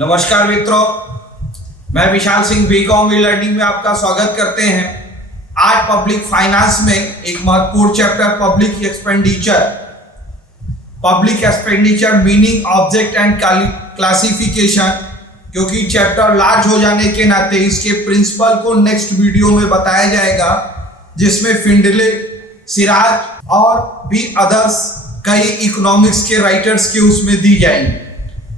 नमस्कार मित्रों, मैं विशाल सिंह बीकॉम लर्निंग में आपका स्वागत करते हैं। आज पब्लिक फाइनेंस में एक महत्वपूर्ण chapter public expenditure meaning, object and classification, क्योंकि चैप्टर लार्ज हो जाने के नाते इसके प्रिंसिपल को नेक्स्ट वीडियो में बताया जाएगा, जिसमें फिंडले, सिराज और भी अदर्स कई इकोनॉमिक्स के राइटर्स के उसमें दी जाएंगी।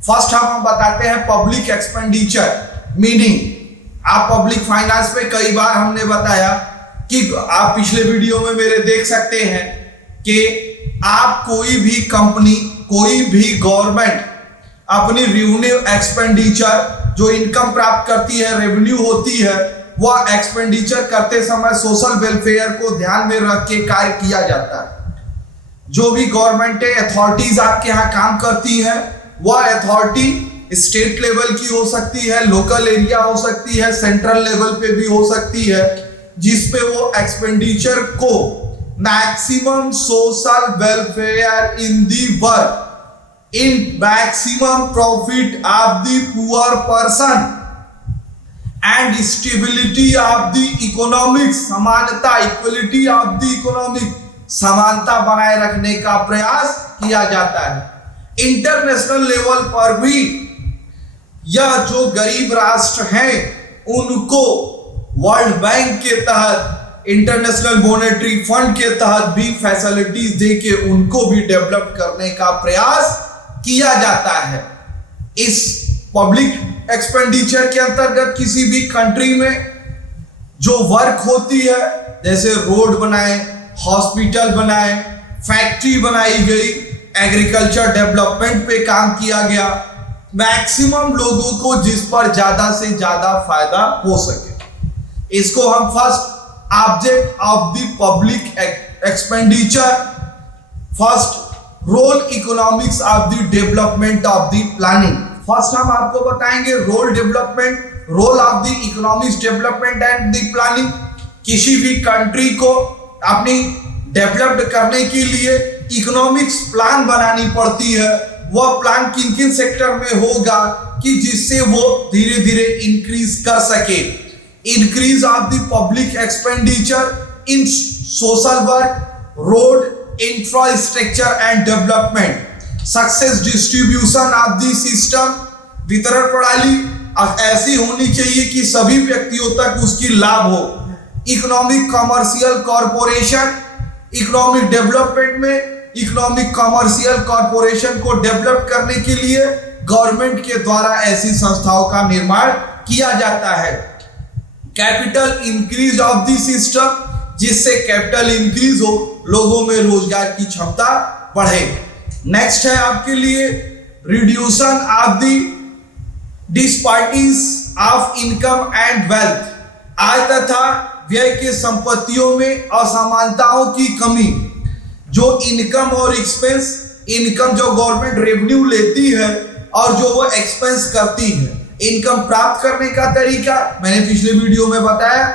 फर्स्ट हम बताते हैं पब्लिक एक्सपेंडिचर मीनिंग। आप पब्लिक फाइनेंस में कई बार हमने बताया कि आप पिछले वीडियो में मेरे देख सकते हैं कि आप कोई भी कंपनी, कोई भी गवर्नमेंट अपनी रेवेन्यू एक्सपेंडिचर जो इनकम प्राप्त करती है, रेवेन्यू होती है, वह एक्सपेंडिचर करते समय सोशल वेलफेयर को ध्यान में रख के कार्य किया जाता है। जो भी गवर्नमेंट अथॉरिटीज आपके यहाँ काम करती है, वह अथॉरिटी स्टेट लेवल की हो सकती है, लोकल एरिया हो सकती है, सेंट्रल लेवल पे भी हो सकती है, जिसपे वो एक्सपेंडिचर को maximum social welfare in the work in maximum profit of the poor person and stability of the economic, समानता, इक्वलिटी ऑफ द इकोनॉमिक, समानता बनाए रखने का प्रयास किया जाता है। इंटरनेशनल लेवल पर भी यह जो गरीब राष्ट्र हैं उनको वर्ल्ड बैंक के तहत, इंटरनेशनल मॉनेटरी फंड के तहत भी फैसिलिटीज देके उनको भी डेवलप करने का प्रयास किया जाता है। इस पब्लिक एक्सपेंडिचर के अंतर्गत किसी भी कंट्री में जो वर्क होती है, जैसे रोड बनाए, हॉस्पिटल बनाए, फैक्ट्री बनाई गई, एग्रीकल्चर डेवलपमेंट पे काम किया गया, मैक्सिमम लोगों को जिस पर ज्यादा से ज्यादा फायदा हो सके, इसको हम first object of the public expenditure, first role economics of the development of the planning. First हम आपको बताएंगे role of the economics development and the planning. किसी भी कंट्री को अपनी डेवलप्ड करने के लिए इकोनॉमिक्स प्लान बनानी पड़ती है। वह प्लान किन किन सेक्टर में होगा कि जिससे वो धीरे धीरे इंक्रीज कर सके। Increase of the public expenditure in social work, road, infrastructure and development, success distribution of the system, वितरण प्रणाली ऐसी होनी चाहिए कि सभी व्यक्तियों तक उसकी लाभ हो। Economic commercial corporation, economic development में इकोनॉमिक कमर्शियल कॉरपोरेशन को डेवलप करने के लिए गवर्नमेंट के द्वारा ऐसी संस्थाओं का निर्माण किया जाता है। Capital increase of the system, जिससे कैपिटल इंक्रीज हो, लोगों में रोजगार की क्षमता बढ़े। नेक्स्ट है आपके लिए reduction of the disparities of income and wealth, आय तथा व्यय के संपत्तियों में असमानताओं की कमी। जो इनकम और एक्सपेंस, इनकम जो गवर्नमेंट रेवेन्यू लेती है और जो वो एक्सपेंस करती है, इनकम प्राप्त करने का तरीका मैंने पिछले वीडियो में बताया।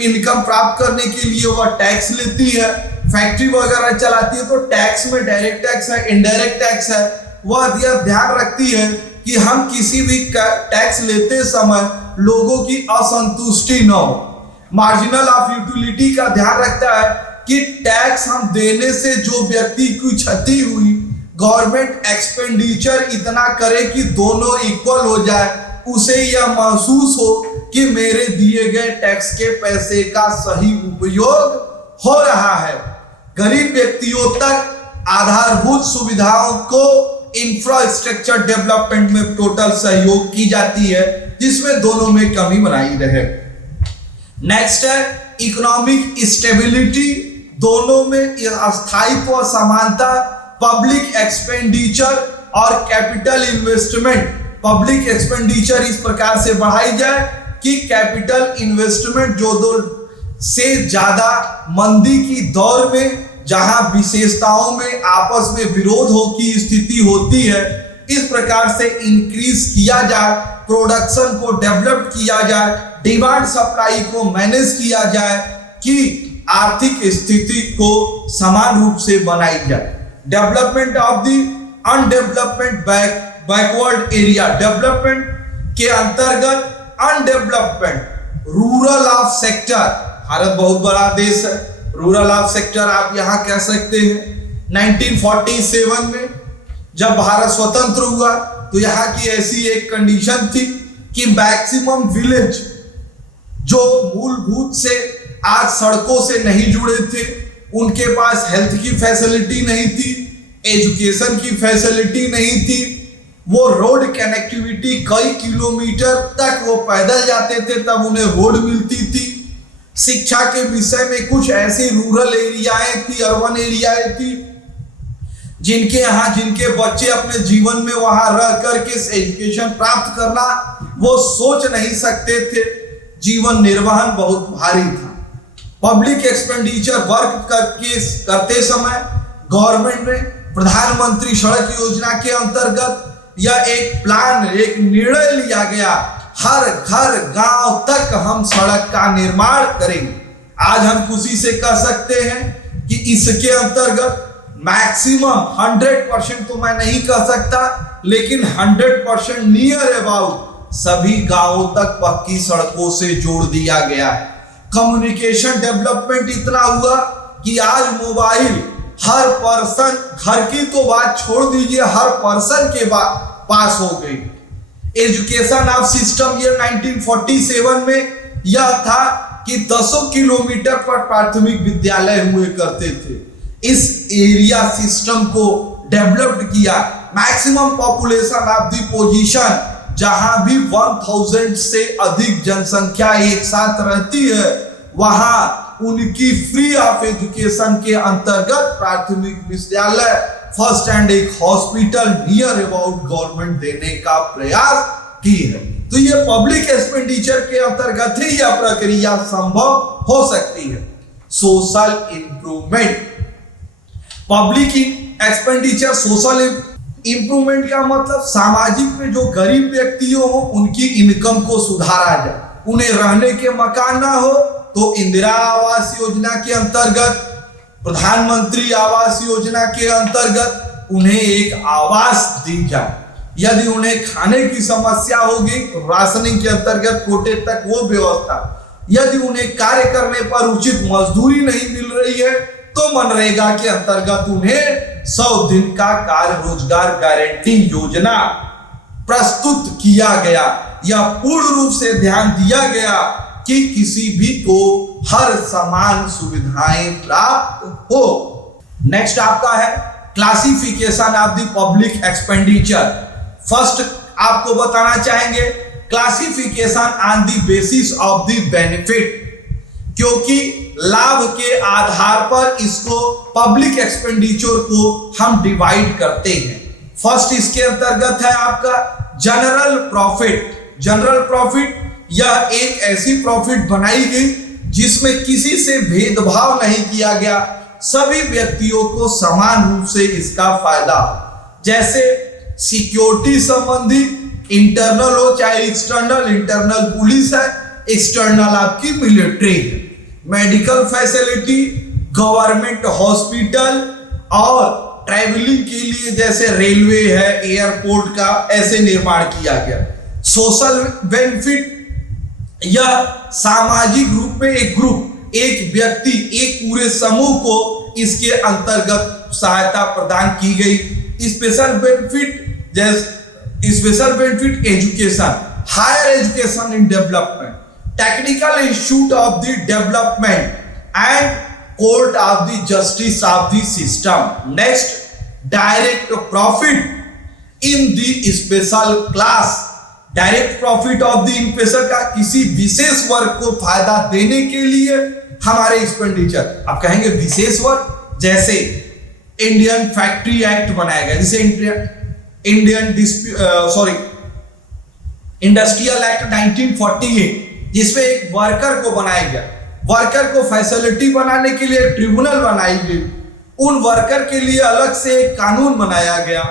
इनकम प्राप्त करने के लिए वह टैक्स लेती है, फैक्ट्री वगैरह चलाती है तो टैक्स में डायरेक्ट टैक्स है, इनडायरेक्ट टैक्स है। वह यह ध्यान रखती है कि हम किसी भी टैक्स लेते समय लोगों की असंतुष्टि न हो। मार्जिनल ऑफ यूटिलिटी का ध्यान रखता है कि टैक्स हम देने से जो व्यक्ति की क्षति हुई, गवर्नमेंट एक्सपेंडिचर इतना करे कि दोनों इक्वल हो जाए, उसे यह महसूस हो कि मेरे दिए गए टैक्स के पैसे का सही उपयोग हो रहा है। गरीब व्यक्तियों तक आधारभूत सुविधाओं को इंफ्रास्ट्रक्चर डेवलपमेंट में टोटल सहयोग की जाती है, जिसमें दोनों में कमी बनाई रहे। नेक्स्ट है इकोनॉमिक स्टेबिलिटी, दोनों में स्थायित्व, समानता। पब्लिक एक्सपेंडिचर और कैपिटल इन्वेस्टमेंट, पब्लिक एक्सपेंडिचर इस प्रकार से बढ़ाई जाए कि कैपिटल इन्वेस्टमेंट जो दो से ज्यादा मंदी की दौर में, जहां विशेषताओं में आपस में विरोध हो की स्थिति होती है, इस प्रकार से इंक्रीज किया जाए, प्रोडक्शन को डेवलप किया जाए, डिमांड सप्लाई को मैनेज किया जाए कि आर्थिक स्थिति को समान रूप से बनाई जाए। Development of the undevelopment backward area, development के अंतर्गत undevelopment rural of sector, Bharat बहुत बड़ा देश है, रूरल ऑफ सेक्टर आप यहां कह सकते हैं। 1947 में जब भारत स्वतंत्र हुआ तो यहाँ की ऐसी एक कंडीशन थी कि मैक्सिमम विलेज जो मूलभूत से आज सड़कों से नहीं जुड़े थे, उनके पास हेल्थ की फैसिलिटी नहीं थी, एजुकेशन की फैसिलिटी नहीं थी, वो रोड कनेक्टिविटी कई किलोमीटर तक वो पैदल जाते थे तब उन्हें रोड मिलती थी। शिक्षा के विषय में कुछ ऐसी रूरल एरियाएं थी, अर्बन एरियाएं थी, जिनके बच्चे अपने जीवन में वहां रह करके एजुकेशन प्राप्त करना वो सोच नहीं सकते थे। जीवन निर्वहन बहुत भारी था। पब्लिक एक्सपेंडिचर वर्क करते समय गवर्नमेंट ने प्रधानमंत्री सड़क योजना के अंतर्गत यह एक प्लान, एक निर्णय लिया गया, हर घर गांव तक हम सड़क का निर्माण करेंगे। आज हम खुशी से कह सकते हैं कि इसके अंतर्गत मैक्सिमम 100% तो मैं नहीं कह सकता, लेकिन 100% नियर अबाउट सभी गांवों तक पक्की सड़कों से जोड़ दिया गया है। कम्युनिकेशन डेवलपमेंट इतना हुआ कि आज मोबाइल हर पर्सन, घर की तो बात छोड़ दीजिए, हर पर्सन के पास हो गई। एजुकेशन ऑफ सिस्टम ईयर 1947 में यह था कि 10 किलोमीटर पर प्राथमिक विद्यालय हुए करते थे। इस एरिया सिस्टम को डेवलप्ड किया। Maximum population of the position, जहां भी 1000 से अधिक जनसंख्या एक साथ रहती है, वहां उनकी फ्री ऑफ एजुकेशन के अंतर्गत प्राथमिक विद्यालय, फर्स्ट एंड एक हॉस्पिटल नियर अबाउट गवर्नमेंट देने का प्रयास की है। तो ये पब्लिक एक्सपेंडिचर के अंतर्गत ही यह प्रक्रिया संभव हो सकती है। Social improvement, public expenditure social improvement का मतलब सामाजिक में जो गरीब व्यक्ति हो उनकी इनकम को सुधारा जाए। उन्हें रहने के मकान ना हो तो इंदिरा आवास योजना के अंतर्गत, प्रधानमंत्री आवास योजना के अंतर्गत उन्हें एक आवास दी जाए। यदि उन्हें खाने की समस्या होगी तो राशनिंग के अंतर्गत कोटे तक वो व्यवस्था। यदि उन्हें कार्य करने पर उचित मजदूरी नहीं मिल रही है तो मनरेगा के अंतर्गत उन्हें 100 दिन का कार्य रोजगार गारंटी योजना प्रस्तुत किया गया। यह पूर्ण रूप से ध्यान दिया गया कि किसी भी को हर समान सुविधाएं प्राप्त हो। नेक्स्ट आपका है classification of the public expenditure. First आपको बताना चाहेंगे classification on the basis of the benefit, क्योंकि लाभ के आधार पर इसको पब्लिक एक्सपेंडिचर को हम डिवाइड करते हैं। फर्स्ट इसके अंतर्गत है आपका जनरल प्रॉफिट। जनरल प्रॉफिट यह एक ऐसी प्रॉफिट बनाई गई जिसमें किसी से भेदभाव नहीं किया गया, सभी व्यक्तियों को समान रूप से इसका फायदा। जैसे सिक्योरिटी संबंधी इंटरनल हो चाहे एक्सटर्नल, इंटरनल पुलिस है, एक्सटर्नल आपकी मिलिट्री है। मेडिकल फैसिलिटी, गवर्नमेंट हॉस्पिटल और ट्रैवलिंग के लिए जैसे रेलवे है, एयरपोर्ट का ऐसे निर्माण किया गया। सोशल बेनिफिट, यह सामाजिक रूप में एक ग्रुप, एक व्यक्ति, एक पूरे समूह को इसके अंतर्गत सहायता प्रदान की गई। स्पेशल बेनिफिट, जैसे special benefit education, higher education in development, technical institute of the development and court of the justice of the system. Next, direct profit in the special class. Direct profit of the special का किसी विशेष वर्ग को फायदा देने के लिए हमारे expenditure. आप कहेंगे विशेष वर्ग, जैसे इंडियन फैक्ट्री एक्ट बनाया गया, जिसे इंडस्ट्रियल एक्ट 1948, जिसमें एक वर्कर को बनाया गया। वर्कर को फैसिलिटी बनाने के लिए ट्रिब्यूनल बनाई गई, उन वर्कर के लिए अलग से एक कानून बनाया गया,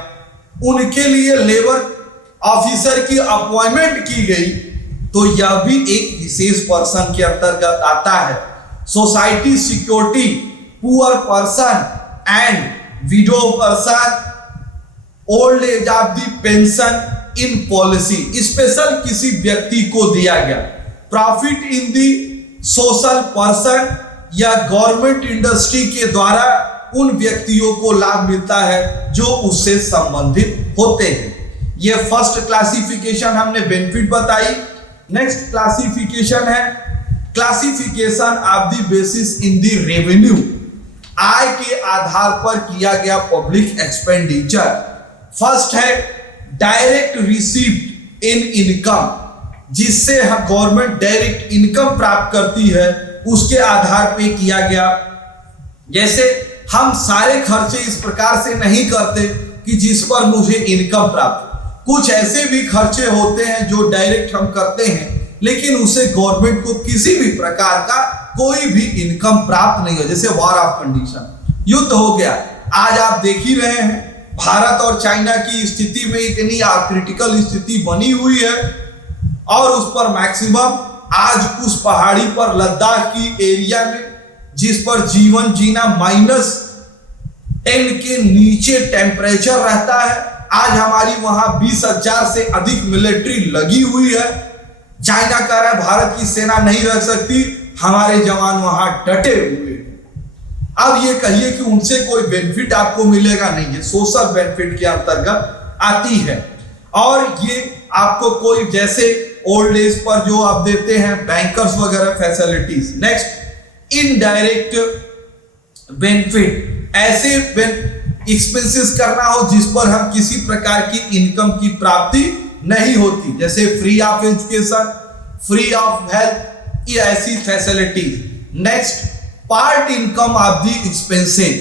उनके लिए लेबर ऑफिसर की अपॉइंटमेंट की गई। तो यह भी एक विशेष पर्सन के अंतर्गत आता है। Society security, poor person and window person, old age of the pension, in policy, special किसी व्यक्ति को दिया गया। Profit in the social person या गवर्नमेंट इंडस्ट्री के द्वारा उन व्यक्तियों को लाभ मिलता है जो उससे संबंधित होते हैं। ये फर्स्ट क्लासिफिकेशन हमने बेनिफिट बताई। नेक्स्ट क्लासिफिकेशन है classification of the basis in the revenue, आय के आधार पर किया गया पब्लिक एक्सपेंडिचर। फर्स्ट है डायरेक्ट रिसीप्ट इन इनकम, जिससे गवर्नमेंट डायरेक्ट इनकम प्राप्त करती है, उसके आधार पे किया गया। जैसे हम सारे खर्चे इस प्रकार से नहीं करते कि जिस पर मुझे इनकम प्राप्त, कुछ ऐसे भी खर्चे होते हैं जो डायरेक्ट हम करते हैं लेकिन उसे गवर्नमेंट को किसी भी प्रकार का कोई भी इनकम प्राप्त नहीं हो। जैसे वॉर ऑफ कंडीशन, युद्ध हो गया। आज आप देख ही रहे हैं भारत और चाइना की स्थिति में इतनी क्रिटिकल स्थिति बनी हुई है और उस पर मैक्सिमम आज उस पहाड़ी पर लद्दाख की एरिया में जिस पर जीवन जीना -10 के नीचे टेम्परेचर रहता है, आज हमारी वहां 20,000 से अधिक मिलिट्री लगी हुई है। चाइना कह रहा है भारत की सेना नहीं रह सकती, हमारे जवान वहां डटे हुए हैं। अब ये कहिए कि उनसे कोई बेनिफिट आपको मिलेगा नहीं, है सोशल बेनिफिट के अंतर्गत आती है। और ये आपको कोई जैसे ओल्ड एज पर जो आप देते हैं बैंकर्स वगैरह फैसिलिटीज। नेक्स्ट इनडायरेक्ट बेनिफिट, ऐसे एक्सपेंसेस करना हो जिस पर हम किसी प्रकार की इनकम की प्राप्ति नहीं होती, जैसे free of education, free of health, ये ऐसी facilities. Next part income of the expenses,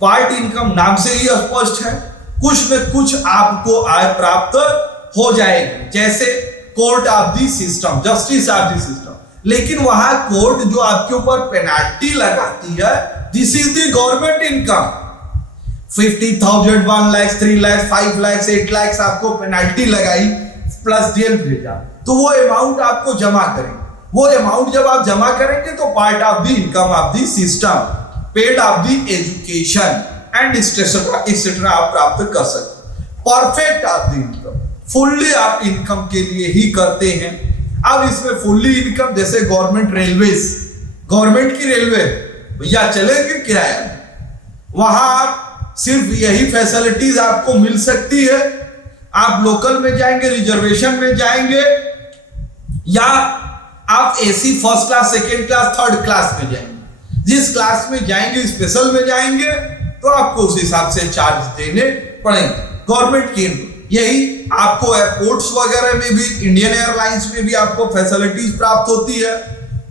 part income नाम से ही स्पष्ट है, कुछ न कुछ आपको आय प्राप्त हो जाएगी। जैसे court of the system, justice of the system, लेकिन वहां कोर्ट जो आपके ऊपर पेनाल्टी लगाती है, this is the government income. 50,000, 1 lakh, 3 lakh, 5 lakh, 8 lakh आपको पेनाल्टी लगाई प्लस जेल भेजा, तो वो अमाउंट आपको जमा करेंगे। वो अमाउंट जब आप जमा करेंगे तो part of the income of the system, paid of the education and etcetera आप प्राप्त कर सकते। Perfect of the income, fully आप इनकम के लिए ही करते हैं। अब इसमें फुल्ली इनकम, जैसे गवर्नमेंट रेलवेज, गवर्नमेंट की रेलवे भैया चलेंगे किराया, वहां आप सिर्फ यही फैसिलिटीज आपको मिल सकती है। आप लोकल में जाएंगे, रिजर्वेशन में जाएंगे, या आप AC first class, second class, third class में जाएंगे। जिस क्लास में जाएंगे, स्पेशल में जाएंगे, तो आपको उस हिसाब से चार्ज देने पड़ेंगे। गवर्नमेंट की यही आपको एयरपोर्ट्स वगैरह में भी, इंडियन एयरलाइंस में भी आपको फैसिलिटीज प्राप्त होती है,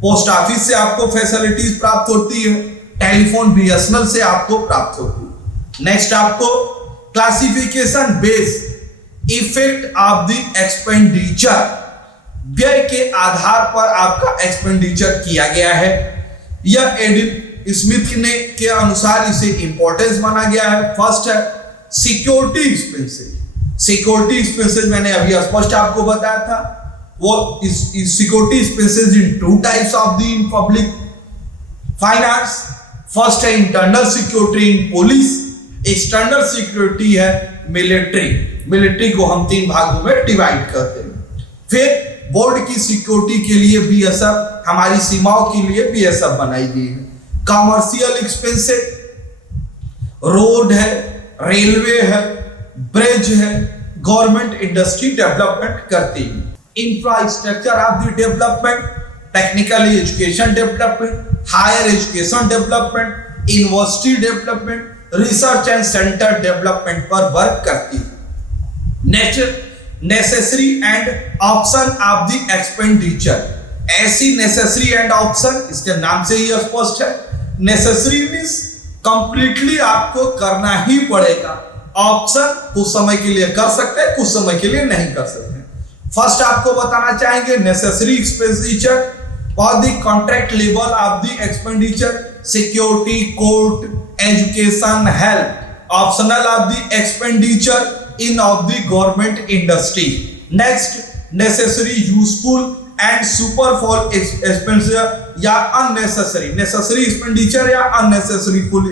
पोस्ट ऑफिस से आपको फैसिलिटीज प्राप्त होती है, टेलीफोन बीएसएनएल से आपको प्राप्त होती है। नेक्स्ट आपको classification base effect of the expenditure, व्यय के आधार पर आपका एक्सपेंडिचर किया गया है। यह एडम स्मिथ ने के अनुसार इसे इंपॉर्टेंस माना गया है। फर्स्ट है सिक्योरिटी एक्सपेंसेस। सिक्योरिटी एक्सपेंसेस मैंने अभी स्पष्ट आपको बताया था, वो security expenses in 2 types of the in public finance. First है internal security in police, external security है मिलिट्री। मिलिट्री को हम 3 भागों में डिवाइड करते हैं। फिर बोर्ड की सिक्योरिटी के लिए बीएसएफ, हमारी सीमाओं के लिए बीएसएफ बनाई गई है। कमर्शियल एक्सपेंसेस, रोड है, रेलवे है, ब्रिज है, गवर्नमेंट इंडस्ट्री डेवलपमेंट करती है। Infrastructure of the development, technical education development, higher education development, university development, research and centre development पर वर्क करती है। Next necessary and option of the expenditure, ऐसी necessary and option, इसके नाम से ही स्पष्ट है। नेसेसरी मींस कंप्लीटली आपको करना ही पड़ेगा, ऑप्शन कुछ समय के लिए कर सकते हैं, कुछ समय के लिए नहीं कर सकते। फर्स्ट आपको बताना चाहेंगे necessary expenditure for the contract level of the expenditure, security, court, education, health, optional of the expenditure in of the government industry. Next, necessary, useful and superfluous expenditure या unnecessary, necessary expenditure या unnecessary full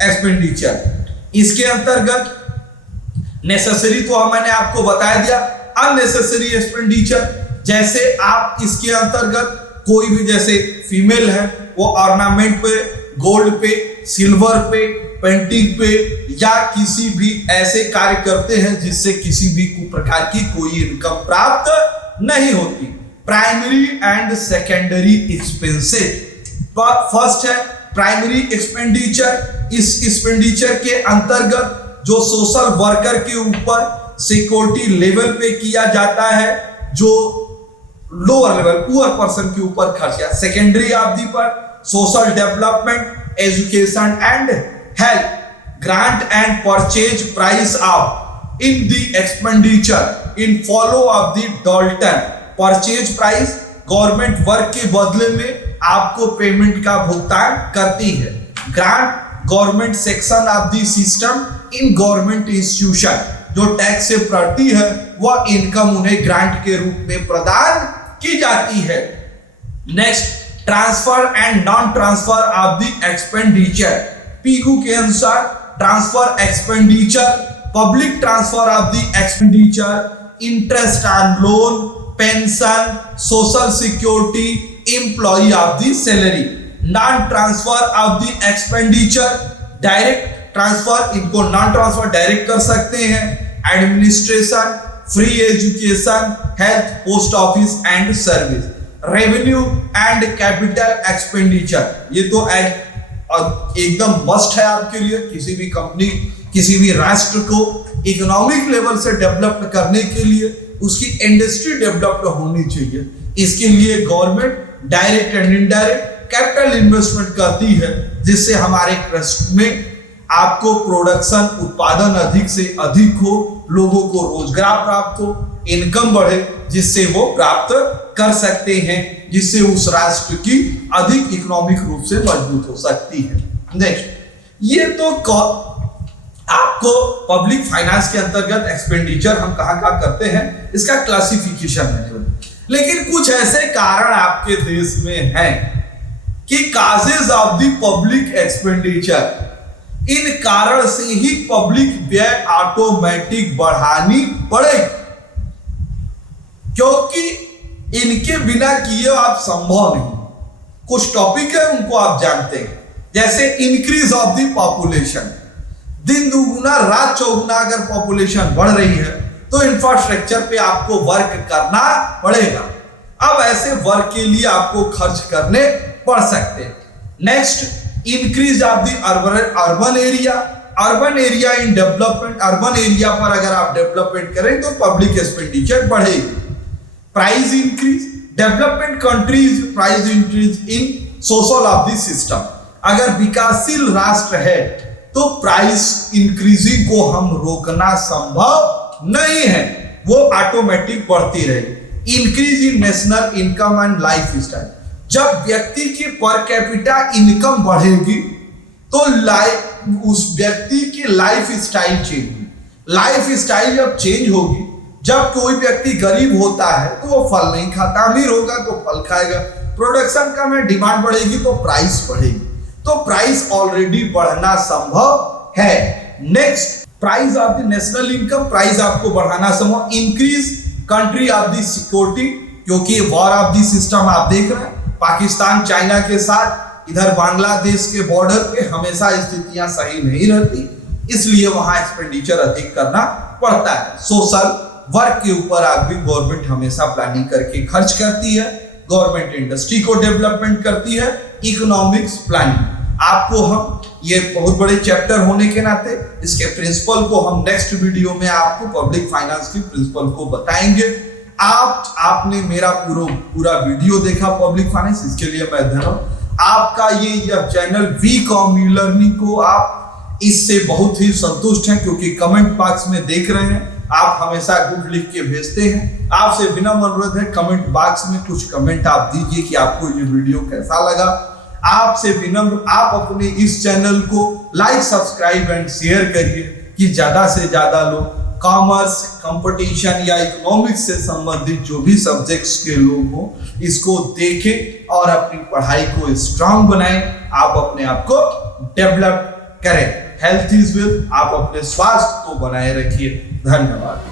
expenditure। इसके अंतर्गत necessary तो मैंने आपको बता दिया, unnecessary expenditure, जैसे आप इसके अंतर्गत कोई भी, जैसे फीमेल है वो ऑर्नामेंट पे, गोल्ड पे, सिल्वर पे, पेंटिंग पे या किसी भी ऐसे कार्य करते हैं जिससे किसी भी प्रकार की कोई इनकम प्राप्त नहीं होती। Primary and secondary expenses, first है प्राइमरी एक्सपेंडिचर। इस एक्सपेंडिचर के अंतर्गत जो सोशल वर्कर के ऊपर सिक्योरिटी लेवल पे किया जाता है, जो लोअर लेवल पुअर पर्सन के ऊपर खर्चा। सेकेंडरी अवधि पर social development, education and health, grant and purchase price of in the expenditure in follow of the Dalton. Purchase price government work के बदले में आपको पेमेंट का भुगतान करती है। Grant government section of the system in government institution, जो tax से बढ़ती है वह इनकम उन्हें ग्रांट के रूप में प्रदान की जाती है। Next, transfer and non transfer of the expenditure. Pigou के अनुसार transfer expenditure, public transfer of the expenditure, interest on loan, pension, social security, employ of the salary. Non transfer of the expenditure, direct transfer, इनको non transfer direct कर सकते हैं। Administration, free education, health, post office and service. Revenue and capital expenditure, ये तो एकदम must है आपके लिए। किसी भी कंपनी, किसी भी राष्ट्र को इकोनॉमिक लेवल से डेवलप करने के लिए उसकी इंडस्ट्री डेवलप्ड होनी चाहिए। इसके लिए government direct and indirect capital investment करती है, जिससे हमारे ट्रस्ट में आपको प्रोडक्शन, उत्पादन अधिक से अधिक हो, लोगों को रोजगार प्राप्त हो, इनकम बढ़े, जिससे वो प्राप्त कर सकते हैं, जिससे उस राष्ट्र की अधिक इकोनॉमिक रूप से मजबूत हो सकती है। नेक्स्ट, ये तो आपको पब्लिक फाइनेंस के अंतर्गत एक्सपेंडिचर हम कहां करते हैं, इसका क्लासिफिकेशन है। लेकिन कुछ ऐसे कारण आपके देश में हैं कि causes of the public expenditure, इन कारण से ही पब्लिक व्यय ऑटोमेटिक बढ़ानी पड़ेगी, क्योंकि इनके बिना किए आप संभव नहीं। कुछ टॉपिक है उनको आप जानते हैं, जैसे इंक्रीज ऑफ द पॉपुलेशन, दिन दुगुना रात चौगुना अगर पॉपुलेशन बढ़ रही है तो इंफ्रास्ट्रक्चर पे आपको वर्क करना पड़ेगा। अब ऐसे वर्क के लिए आपको खर्च करने पड़ सकते हैं। Next, increase of the urban area, urban area in development, urban area पर अगर आप डेवलपमेंट करें तो पब्लिक एक्सपेंडिचर बढ़ेगी। Price increase, development countries price increase in social of the system, अगर विकासशील राष्ट्र है तो प्राइस इंक्रीजिंग को हम रोकना संभव नहीं है, वो ऑटोमेटिक बढ़ती रहेगी। Increase in national income and life style, जब व्यक्ति की पर कैपिटा इनकम बढ़ेगी तो उस व्यक्ति की लाइफ स्टाइल चेंज होगी। लाइफ स्टाइल जब चेंज होगी, जब कोई व्यक्ति गरीब होता है तो वो फल नहीं खाता, अमीर होगा तो फल खाएगा। प्रोडक्शन कम है, डिमांड बढ़ेगी तो प्राइस बढ़ेगी, तो प्राइस ऑलरेडी बढ़ना संभव है। Next, price of the national income, price आपको बढ़ाना संभव। Increase country of the security, क्योंकि वॉर ऑफ द सिस्टम आप देख रहे हैं, पाकिस्तान चाइना के साथ, इधर बांग्लादेश के बॉर्डर पे हमेशा स्थितियां सही नहीं रहती, इसलिए वहां एक्सपेंडिचर अधिक करना पड़ता है। सोशल वर्क के ऊपर आप भी गवर्नमेंट हमेशा प्लानिंग करके खर्च करती है, गवर्नमेंट इंडस्ट्री को डेवलपमेंट करती है, इकोनॉमिक्स प्लानिंग। आपको हम ये बहुत बड़े चैप्टर होने के नाते इसके प्रिंसिपल को हम नेक्स्ट वीडियो में आपको पब्लिक फाइनेंस की प्रिंसिपल को बताएंगे। आपने मेरा पूरा वीडियो देखा पब्लिक फाइनेंस, इसके लिए मैं धन्यवाद। आपका यह चैनल वी.कॉम लर्निंग को आप इससे बहुत ही संतुष्ट हैं, क्योंकि कमेंट बॉक्स में देख रहे हैं आप हमेशा गुड लिख के भेजते हैं। आपसे विनम्र अनुरोध है, कमेंट बॉक्स में कुछ कमेंट आप दीजिए कि आपको ये वीडियो कैसा लगा। आपसे विनम्र, आप अपने इस चैनल को लाइक, सब्सक्राइब एंड शेयर करिए कि ज्यादा से ज्यादा लोग कॉमर्स, कंपटीशन या इकोनॉमिक्स से संबंधित जो भी सब्जेक्ट्स के लोग हो इसको देखें और अपनी पढ़ाई को स्ट्रांग बनाएं, आप अपने आप को डेवलप करें। हेल्थ इज वेल्थ, आप अपने स्वास्थ्य को बनाए रखिए। धन्यवाद।